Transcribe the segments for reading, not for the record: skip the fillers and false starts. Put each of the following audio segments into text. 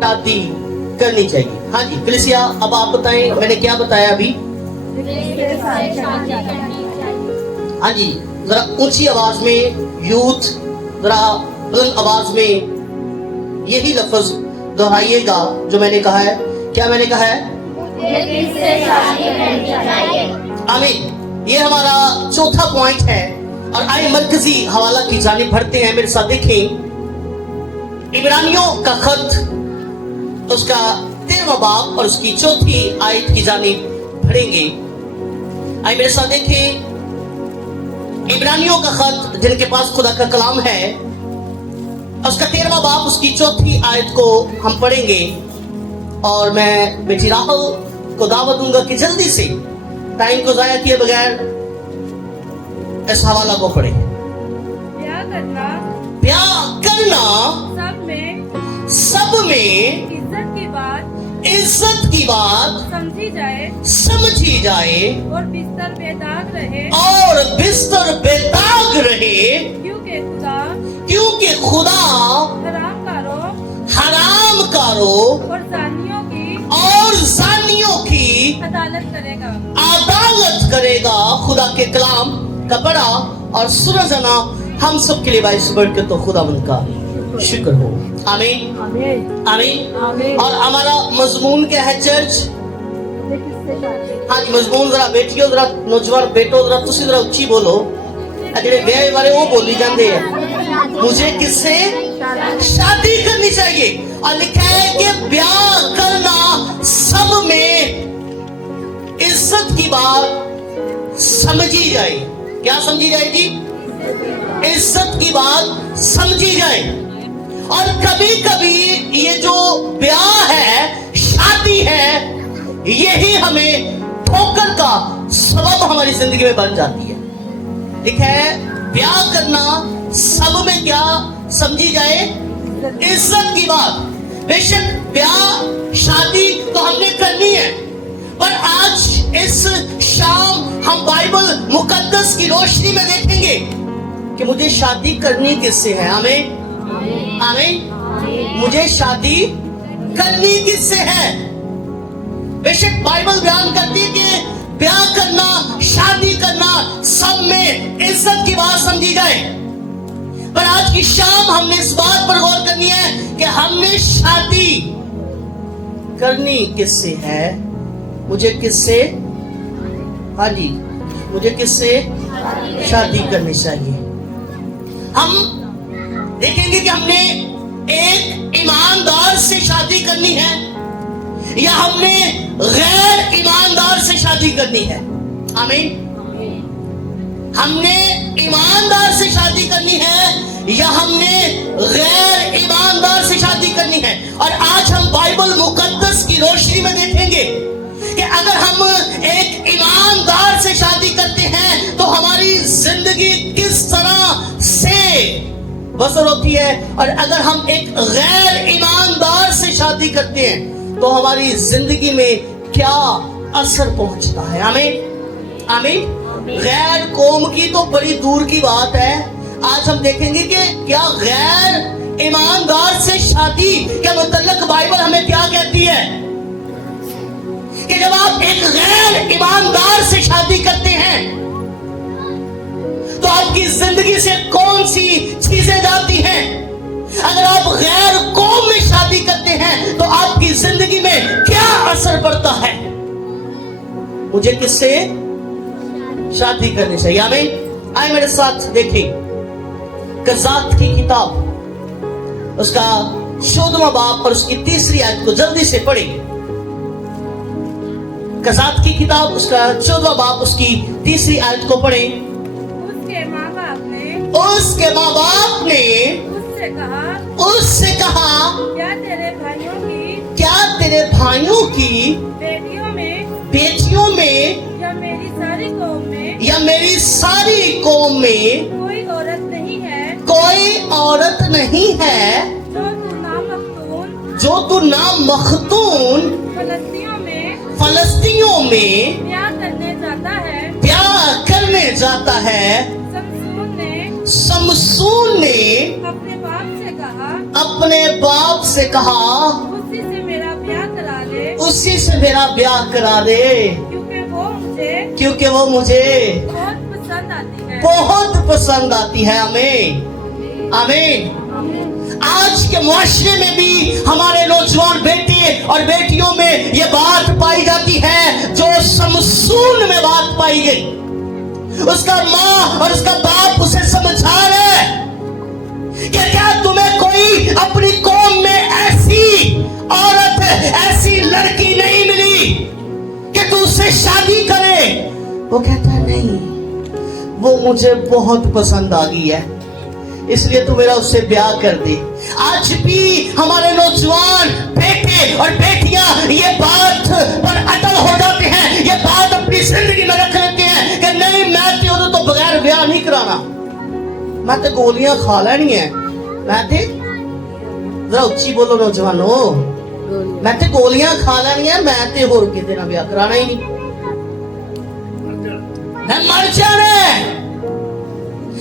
शादी करनी चाहिए। हाँ जी कलीसिया, अब आप बताएं, मैंने क्या बताया अभी? हाँ जी, जरा ऊंची आवाज में यूथ, जरा बुलंद आवाज में यही लफ्ज दोहराइएगा जो मैंने कहा है। क्या मैंने कहा है? आमीन। ये हमारा चौथा पॉइंट है। और आइए मरकजी हवाला की जानिब बढ़ते हैं। मेरे साथ देखें इब्रानियों का खत, उसका 13वां बाब और उसकी 4थी आयत की जानिब बढ़ेंगे। आइए मेरे साथ देखें इब्रानियों का खत, जिनके पास खुदा का कलाम है, उसका 13वां बाब उसकी 4थी आयत को हम पढ़ेंगे। और मैं बेटी राहुल को दावत दूंगा कि जल्दी से टाइम को जाया किए बगैर इस हवाला को पढ़े। प्यार करना सब में इज्जत की बात समझी जाए और बिस्तर बेदाग रहे क्योंकि खुदा हराम कारो और जानियों की अदालत करेगा। खुदा के कलाम का पढ़ा और सुना जाना हम सब के लिए बाइस बरकत तो खुदावंद का शुक्र हो। आमीन आमीन। और हमारा मजमून क्या है चर्च? हाँ जी मजमून जरा बेटियों, जरा नौजवान बेटो, जरा तुसी जरा उच्ची बोलो। जेडे ब्याह बारे वो बोली जाते हैं, मुझे किससे शादी करनी चाहिए। और लिखा है कि ब्याह करना सब में इज्जत की बात समझी जाए। क्या समझी जाएगी? इज्जत की बात समझी जाए। और कभी कभी ये जो ब्याह है, शादी है, यही हमें ठोकर का सबब हमारी जिंदगी में बन जाती है। ठीक है, ब्याह करना सब में क्या समझी जाए? इज्जत की बात। बेशक ब्याह शादी तो हमने करनी है, पर आज इस शाम हम बाइबल मुकद्दस की रोशनी में देखेंगे कि मुझे शादी करनी किससे है। आमीन आमीन। मुझे शादी करनी किससे है? बेशक बाइबल बयान करती है कि ब्याह करना, शादी करना सब में इज्जत की बात समझी जाए। पर आज की शाम हमने इस बात पर गौर करनी है कि हमने शादी करनी किससे है? मुझे किससे, हाँ जी, मुझे किससे शादी करनी चाहिए? हम देखेंगे कि हमने एक ईमानदार से शादी करनी है या हमने गैर ईमानदार से शादी करनी है। आमीन। हमने ईमानदार से शादी करनी है या हमने गैर ईमानदार से शादी करनी है। और आज हम बाइबल मुकद्दस की रोशनी में देखेंगे कि अगर हम एक ईमानदार से शादी करते हैं तो हमारी जिंदगी किस तरह से बसर होती है, और अगर हम एक गैर ईमानदार से शादी करते हैं तो हमारी जिंदगी में क्या असर पहुंचता है। आमीन आमीन। गैर कौम की तो बड़ी दूर की बात है। आज हम देखेंगे कि क्या गैर ईमानदार से शादी के मुतल्लिक बाइबल हमें क्या कहती है कि जब आप एक गैर ईमानदार से शादी करते हैं तो आपकी जिंदगी से कौन सी चीजें जाती हैं। अगर आप गैर कौम में शादी करते हैं तो आपकी जिंदगी में क्या असर पड़ता है। मुझे किससे शादी करनी चाहिए? आमीन। आए मेरे साथ देखें गज़ात की किताब, उसका 14वां बाब और उसकी 3री आयत को जल्दी से पढ़ेंगे। गज़ात की किताब, उसका 14वां बाब, उसकी 3री आयत को पढ़ें। उसके माँ बाप ने उससे कहा क्या तेरे भाइयों की बेटियों में या मेरी सारी कौम में कोई औरत नहीं है जो तू नाम मखतून फलस्तियों में ब्याह करने जाता है। समसून ने अपने बाप से कहा उसी से मेरा ब्याह करा दे, क्योंकि वो मुझे बहुत पसंद आती है। आमीन आमीन। आज के मुआशरे में भी हमारे नौजवान बेटे और बेटियों में ये बात पाई जाती है जो समसून में बात पाई गई। उसका माँ और उसका बाप उसे समझा रहे कि क्या तुम्हें कोई अपनी कौम में ऐसी औरत, ऐसी लड़की नहीं मिली कि तू उससे शादी करे? वो कहता है नहीं, वो मुझे बहुत पसंद आ गई है, इसलिए तू मेरा उससे ब्याह कर दे। आज भी हमारे नौजवान बेटे और बेटियां ये बात पर अटल हो जाते हैं, ये बात अपनी जिंदगी में रख लेते हैं कि नहीं, मैं तो बगैर ब्याह नहीं कराना, मैं तो गोलियां खा लेनी है, मैं ते जरा उच्ची बोलो नौजवानों, मैं ते गोलियां खा लेनी है, मैं ते होर किते ना ब्याह कराना ही नहीं, मैं मर जाना है,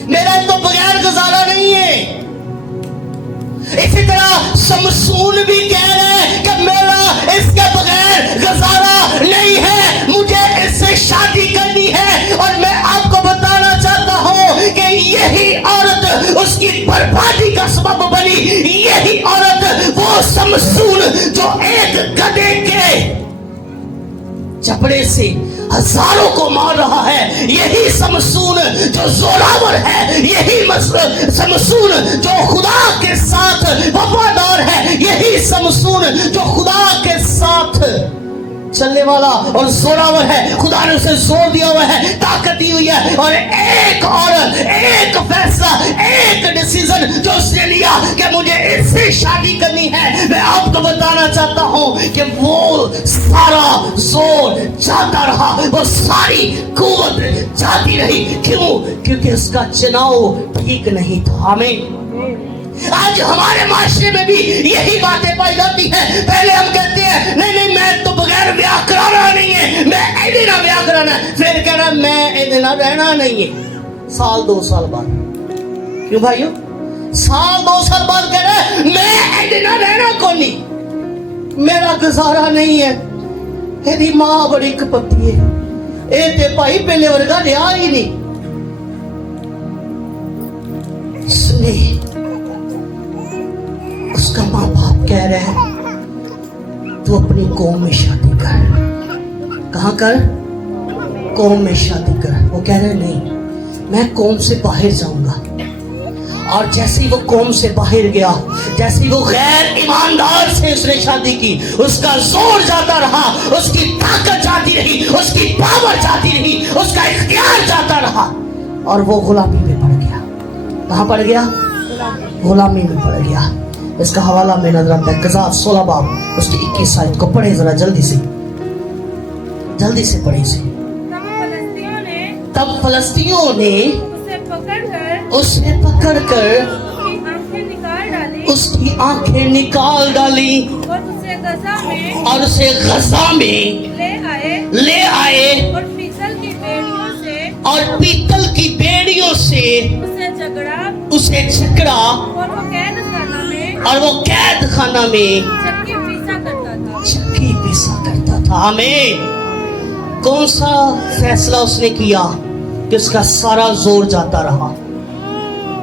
मेरा तो बगैर गुजारा नहीं है। इसी तरह समसून भी कह रहे हैं कि मेरा इसके बगैर गुजारा नहीं है, मुझे इससे शादी करनी है। और मैं आपको बताना चाहता हूं कि यही औरत उसकी बर्बादी का सबब बनी। यही औरत वो समसून जो एक गधे के चपड़े से हजारों को मार रहा है, यही समसून जो जोरावर है, यही समसून जो खुदा के साथ वफादार है, यही समसून जो खुदा के साथ चलने वाला और जोरावर है। खुदा ने उसे जोर दिया हुआ है, ताकत दी हुई है, और एक औरत, एक फैसला, एक डिसीजन जो उसने लिया कि मुझे इससे शादी करनी है। मैं आपको बताना चाहता हूं कि वो सारा जोर जाता रहा, वो सारी कुव्वत जाती रही। क्यों? क्योंकि उसका चुनाव ठीक नहीं था। हमें आज हमारे माशरे में भी यही बातें पाई जाती हैं। पहले हम कहते हैं नहीं नहीं, मैं तो बगैर ब्याह कराना नहीं है, मैं ऐसे ना ब्याह कराना है, फिर कह रहा मैं ऐसे ना रहना नहीं है। साल 2 साल बाद, क्यों भाइयों, साल 2 साल बाद कह रहा है मैं ऐसे ना रहना को नहीं, मेरा गुजारा नहीं है, तेरी मां बड़ी कपटी है, ए ते भाई पहले वर्गा रहा ही नहीं। इसलिए उसका माँ बाप कह रहे हैं तू अपनी कौम में शादी कर। कहाँ कर? कौम में शादी कर। वो कह रहे नहीं, मैं कौम से बाहर जाऊंगा। और जैसे ही वो कौम से बाहर गया, जैसे ही वो गैर ईमानदार से उसने शादी की, उसका जोर जाता रहा, उसकी ताकत जाती रही, उसकी पावर जाती रही, उसका इख्तियार जाता रहा, और वो गुलामी में पड़ गया। कहाँ पड़ गया? गुलामी में पड़ गया। इसका हवाला में नजर आता है कज़ात 16 बाब उसकी 21 आयत को पढ़े जरा जल्दी से पढ़े इसे। तब फलस्तीनियों ने उसे पकड़कर उसकी आंखें निकाल डाली और उसे गजा में ले आए और पीतल की बेड़ियों से उसे जकड़ा और वो कैद खाना में चक्की पीसा करता था। हमें कौन सा फैसला उसने किया कि उसका सारा जोर जाता रहा?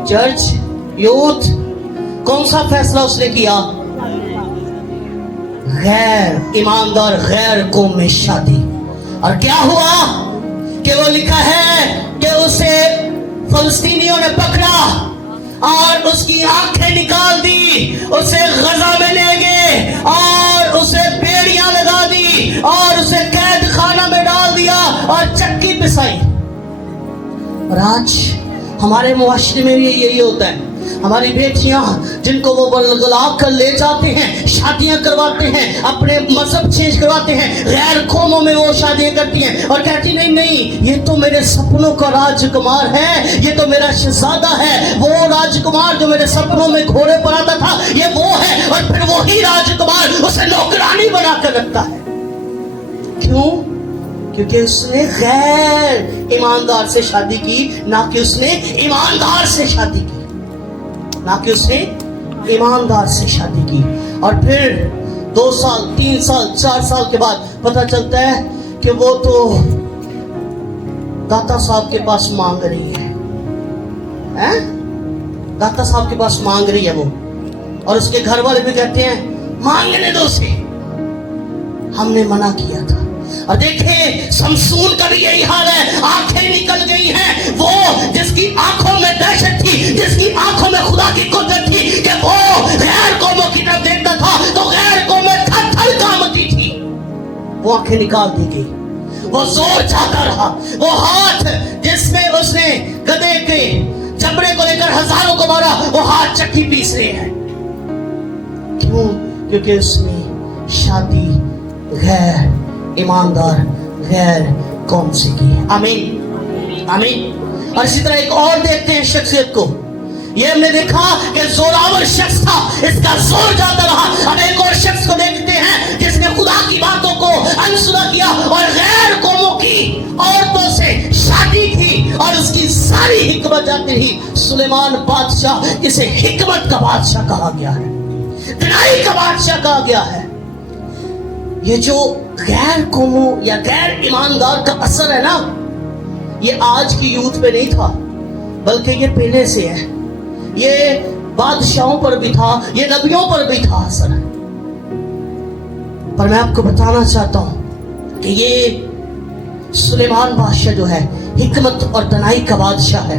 चर्च, यूथ, कौन सा फैसला उसने किया? गैर ईमानदार गैर कौम में शादी। और क्या हुआ कि वो लिखा है कि उसे फलस्तीनियों ने पकड़ा और उसकी आंखें निकाल दी, उसे गजा में ले गए और उसे बेड़ियां लगा दी और उसे कैद खाना में डाल दिया और चक्की पिसाई। और आज हमारे मुआशरे में भी यही होता है। हमारी बेटियां जिनको वो बलगला कर ले जाते हैं, शादियां करवाते हैं, अपने मजहब चेंज करवाते हैं, गैर कौमों में वो शादियां करती हैं और कहती नहीं नहीं, ये तो मेरे सपनों का राजकुमार है, ये तो मेरा शहजादा है, वो राजकुमार जो मेरे सपनों में घोड़े पर आता था ये वो है। और फिर वही राजकुमार उसे नौकरानी बना कर रखता है। क्यों? क्योंकि उसने गैर ईमानदार से शादी की, ना कि उसने ईमानदार से शादी की, ना कि उसने ईमानदार से शादी की। और फिर 2 साल 3 साल 4 साल के बाद पता चलता है कि वो तो दाता साहब के पास मांग रही है, हैं? दाता साहब के पास मांग रही है वो, और उसके घर वाले भी कहते हैं मांगने दो उसे, हमने मना किया था। और देखिए शमसून का भी यही हाल है, आंखें निकल गई हैं। वो जिसकी आंखों में दहशत थी, जिसकी आंखों में खुदा की कुदरत थी कि वो गैर कौमों की तरफ देखता था तो गैर कौमें थर-थर कांपती थी, वो आंखें निकाल दी गई। वो जोर चाहता रहा, वो हाथ जिसमें उसने गधे के चमड़े को लेकर हजारों को मारा, वो हाथ चक्की पीस रहे हैं। क्यों? क्योंकि उसने शादी गैर ईमानदार गैर कौम से की। आमीन आमीन। और इसी तरह एक और देखते हैं शख्सियत को, ये हमने देखा कि जोरावर शख्स था, इसका जोर जाता रहा। अब एक और शख्स को देखते हैं जिसने खुदा की बातों को अनसुना किया और गैर कौमों की औरतों से शादी की, और उसकी सारी हिकमत जाती रही। सुलेमान बादशाह, इसे हिकमत का बादशाह कहा गया है, दिनाई का बादशाह कहा गया है। ये जो गैर कौमों या गैर ईमानदार का असर है ना, ये आज की यूथ पे नहीं था, बल्कि ये पहले से है। ये बादशाहों पर भी था, ये नबियों पर भी था असर। पर मैं आपको बताना चाहता हूं कि ये सुलेमान बादशाह जो है हिकमत और दनाई का बादशाह है।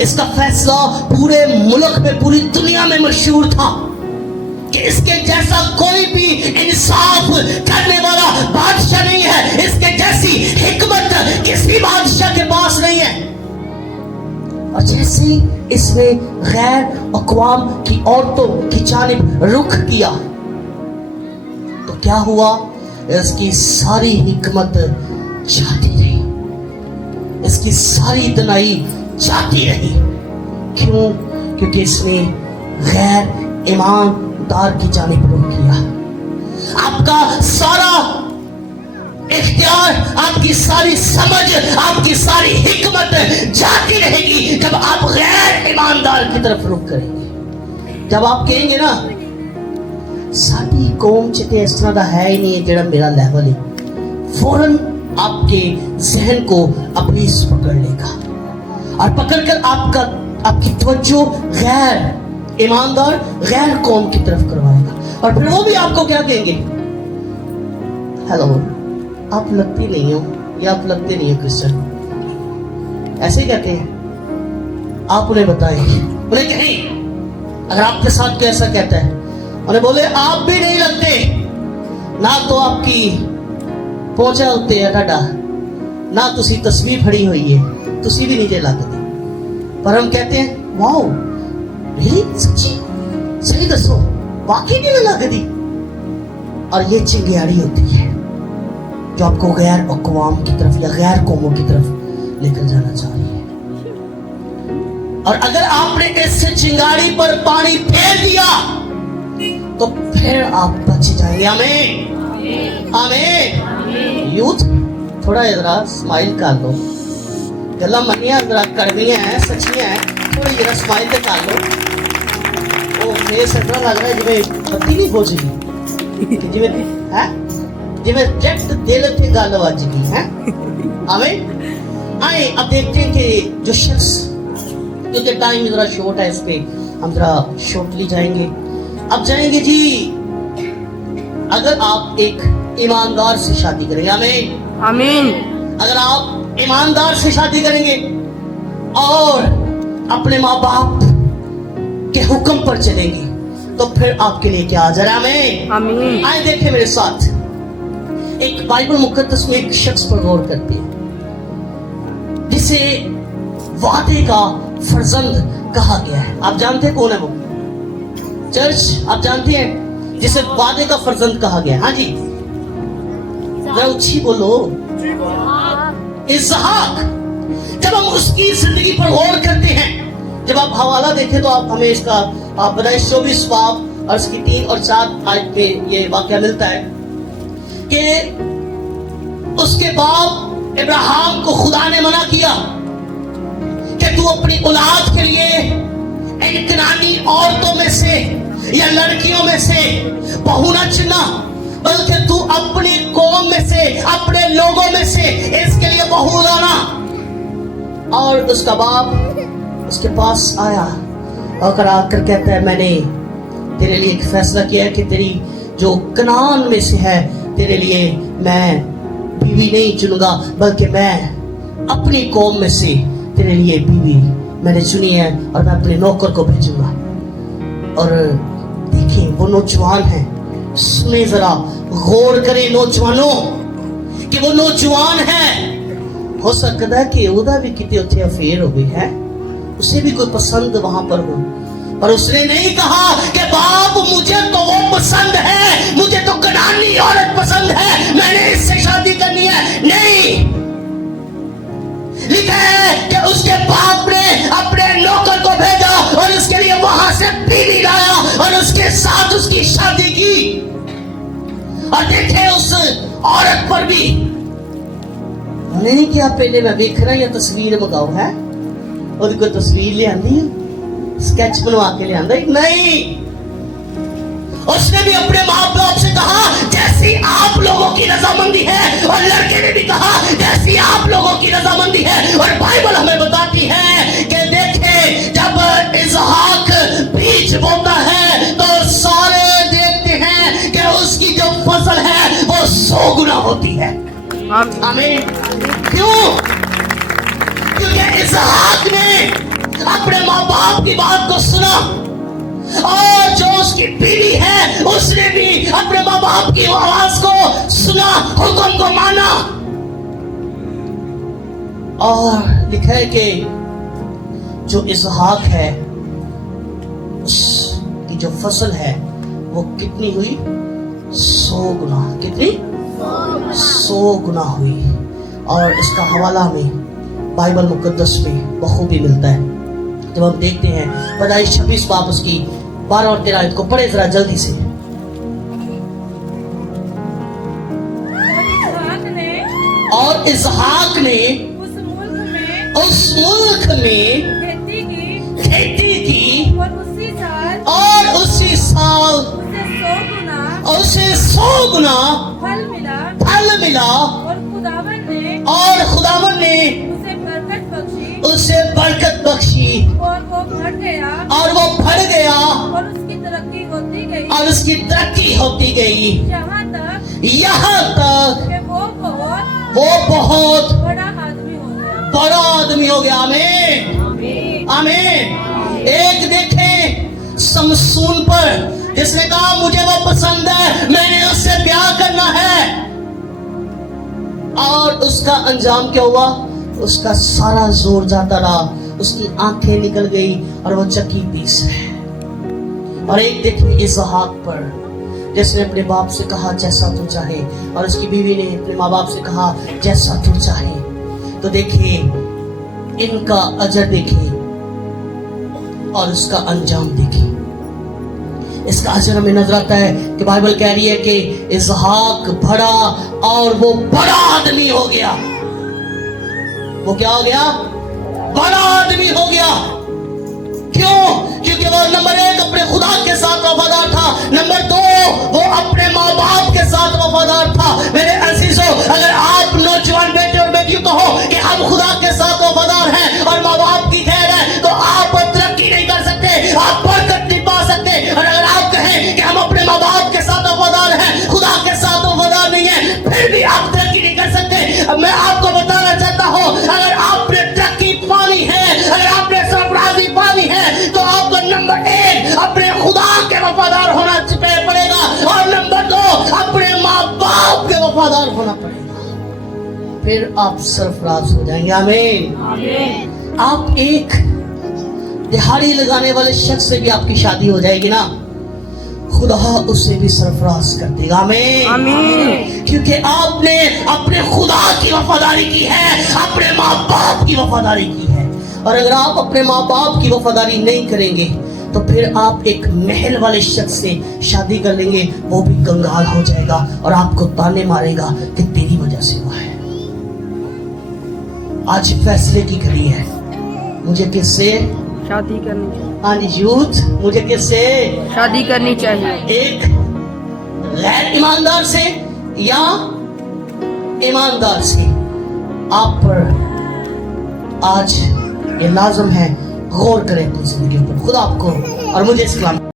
इसका फैसला पूरे मुल्क में, पूरी दुनिया में मशहूर था कि इसके जैसा कोई भी इंसाफ करने वाला बादशाह नहीं है, इसके जैसी हिकमत किसी बादशाह के पास नहीं है। और जैसे ही इसने गैर अक़वाम की औरतों की जानिब रुख किया तो क्या हुआ? इसकी सारी हिकमत जाती रही, इसकी सारी दनाई जाती रही। क्यों? क्योंकि इसने गैर ईमानदार की जानिब रुख किया। आपका सारा इख्तियार, आपकी सारी समझ, आपकी सारी हिकमत जाती रहेगी जब आप गैर ईमानदार की तरफ रुख करेंगे। जब आप कहेंगे ना साडी कौम च ते इस तरह दा है ही नहीं जेड़ा मेरा लेवल है, फौरन आपके जहन को अबलीस पकड़ लेगा और पकड़कर आपकी तवज्जो गैर ईमानदार गैर कौम की तरफ करवाएगा। और फिर वो भी आपको क्या कहेंगे? हेलो, आप लगती नहीं हो, या आप लगते नहीं हो क्रिश्चियन, ऐसे ही कहते हैं। आप उन्हें बताएंगे, उन्हें कहें, अगर आपके साथ कोई ऐसा कहता है, उन्हें बोले आप भी नहीं लगते, ना तो आपकी पहुंचा उत्ते है ढाडा, ना तुसी तस्वीर फड़ी हुई है, तुसी भी नहीं लगते। पर हम कहते हैं वाओ रियली, सच्ची, सही दसो वाकई नहीं लगती। और ये चिंगारी होती है जो आपको गैर अक़वाम की तरफ या गैर कौमों की तरफ लेकर जाना चाह रही है। और अगर आपने इस चिंगारी पर पानी फेर दिया तो फिर आप बच जाएंगे। आमीन आमीन। यूथ थोड़ा जरा स्माइल कर लो, गल्ला मनिया जरा कड़वियां हैं, सच्चियां हैं, थोड़ी जरा स्माइल तो कर लो। ओ फेस इतना लग रहा है जिवें बत्ती नहीं बुझ गई, है जिवें डायरेक्ट दिल ते गल वज गई है। आमीन। आए अब देखते हैं कि जो शख्स, क्योंकि टाइम जरा शॉर्ट है, इस पे हम जरा शॉर्टली जाएंगे। अब जाएंगे जी, अगर आप एक ईमानदार से शादी करेंगे, आमीन आमीन, अगर आप ईमानदार से शादी करेंगे और अपने माँ बाप के हुक्म पर चलेंगे तो फिर आपके लिए क्या हाजिर है? आमीन आमीन। आए देखें मेरे साथ, एक बाइबल मुकद्दस में एक शख्स पर गौर करते हैं जिसे वादे का फर्जंद कहा गया है। आप जानते हैं कौन है वो? चर्च, आप जानते हैं जिसे वादे का फर्जंद कहा गया? हाँ जी, जरा ऊंची बोलो। इसहाक। जब हम उसकी जिंदगी पर गौर करते हैं, जब आप हवाला देखें तो आप हमें इसका पैदाइश 24 बाब और इसकी 3 और 4 आयत में ये वाकया मिलता है कि उसके बाप इब्राहिम को खुदा ने मना किया कि तू अपनी औलाद के लिए इन कनानी औरतों में से या लड़कियों में से बहू ना चुना, बल्कि तू अपनी कौम में से, अपने लोगों में से इसके लिए बहू लाना। और उसका बाप उसके पास आया और आकर कहता है, मैंने तेरे लिए एक फैसला किया है कि तेरी जो कनान में से है, तेरे लिए मैं बीवी नहीं चुनूंगा, बल्कि मैं अपनी कौम में से तेरे लिए बीवी मैंने चुनी है और मैं अपने नौकर को भेजूंगा। और देखिए वो नौजवान है, सुने जरा, गौर करें नौजवानों कि वो नौजवान है। हो सकता है कि उदा भी कितने उठे अफेयर हो गई है, उसे भी कोई पसंद वहां पर हो, पर उसने नहीं कहा कि बाप मुझे तो वो पसंद है, मुझे तो कनानी औरत पसंद है, मैंने इससे शादी करनी है। नहीं, लिखा है कि उसके बाप ने अपने नौकर को भेजा और उसके लिए वहां से बीवी लाया और उसके साथ उसकी शादी की। और देखे उस औरत पर भी नहीं किया, पहले मैं देख रहा या तस्वीर मंगाओ है, और कोई तस्वीर ले आंदी है, स्केच बनवा के ले आंदा नहीं। उसने भी अपने माँ बाप से कहा जैसी आप लोगों की रजामंदी है, और लड़के ने भी कहा जैसी आप लोगों की रजामंदी है। और बाइबल हमें बताती है कि देखे जब इसहाक बीज बोता है तो सारे देखते हैं कि उसकी जो फसल है वो 100 गुना होती है। आमीन। क्यों? क्योंकि इसहाक ने अपने माँ बाप की बात को सुना, और जो उसकी बीवी है उसने भी अपने माँ बाप की आवाज को सुना, हुक्म को माना। और लिखा है कि जो इसहाक है उसकी जो फसल है वो कितनी हुई? 100 गुना। कितनी? 100 गुना हुई। और इसका हवाला में बाइबल मुकद्दस में बखूबी मिलता है। जब हम देखते हैं पैदाइश 26 बाब उसकी 12 और 13 आयत को पढ़े जरा जल्दी से। और इसहाक ने उस मुल्क में खेती की और उसी साल उसे 100 गुना फल मिला और खुदावन ने उसे बरकत बख्शी और वो बढ़ गया और उसकी तरक्की होती गई यहाँ तक कि वो बहुत बड़ा आदमी हो गया। आमीन आमीन। एक देखें समसून पर जिसने कहा मुझे वो पसंद है, मैंने उससे ब्याह करना है, और उसका अंजाम क्या हुआ? उसका सारा जोर जाता रहा, उसकी आंखें निकल गई और वो चक्की पीस है। और एक देखिए इसहाक पर जिसने अपने बाप से कहा जैसा तू चाहे, और उसकी बीवी ने अपने माँ बाप से कहा जैसा तू चाहे। तो देखिए इनका अजर देखिए और उसका अंजाम देखिए। इसका अजर हमें नजर आता है कि बाइबल कह रही है कि इसहाक बढ़ा और वो बड़ा आदमी हो गया। वो क्या हो गया? बड़ा आदमी हो गया। क्यों? क्योंकि वो नंबर 1 अपने खुदा के साथ वफादार था, नंबर 2 वो अपने माँ बाप के साथ वफादार था। मेरे अजीजों, अगर आप नौजवान बेटे और बेटियों को हो कि हम खुदा के साथ वफादार हैं और माँ बाप की खैर है, तो आप तरक्की नहीं कर सकते, आप बरकत नहीं पा सकते। और अगर आप कहें कि हम अपने माँ बाप के साथ वफादार हैं, खुदा के साथ वफादार नहीं है, फिर भी आप तरक्की नहीं कर सकते। अब मैं आपको बताना चाहता हूँ, अगर आपने तरक्की पानी है, अगर आपने सरफराजी पानी है, तो आपको नंबर 1 अपने खुदा के वफादार होना पड़ेगा, और नंबर 2 अपने माँ बाप के वफादार होना पड़ेगा, फिर आप सरफराज हो जाएंगे। आमीन। आप एक दिहाड़ी लगाने वाले शख्स से भी आपकी शादी हो जाएगी ना, खुदा उसे भी सरफराज कर देगा। आमीन। क्योंकि आपने अपने खुदा की वफादारी की है, अपने माँ बाप की वफादारी की है। और अगर आप अपने माँ बाप की वफादारी नहीं करेंगे तो फिर आप एक महल वाले शख्स से शादी कर लेंगे, वो भी कंगाल हो जाएगा और आपको ताने मारेगा कि तेरी वजह से हुआ है। आज फैसले की घड़ी है, मुझे किससे शादी करनी चाहिए। And youth, मुझे किससे? शादी करनी चाहिए। एक गैर ईमानदार से या ईमानदार से? आप पर आज ये लाजम है, गौर करें अपनी जिंदगी पर। खुदा आपको और मुझे इस कलाम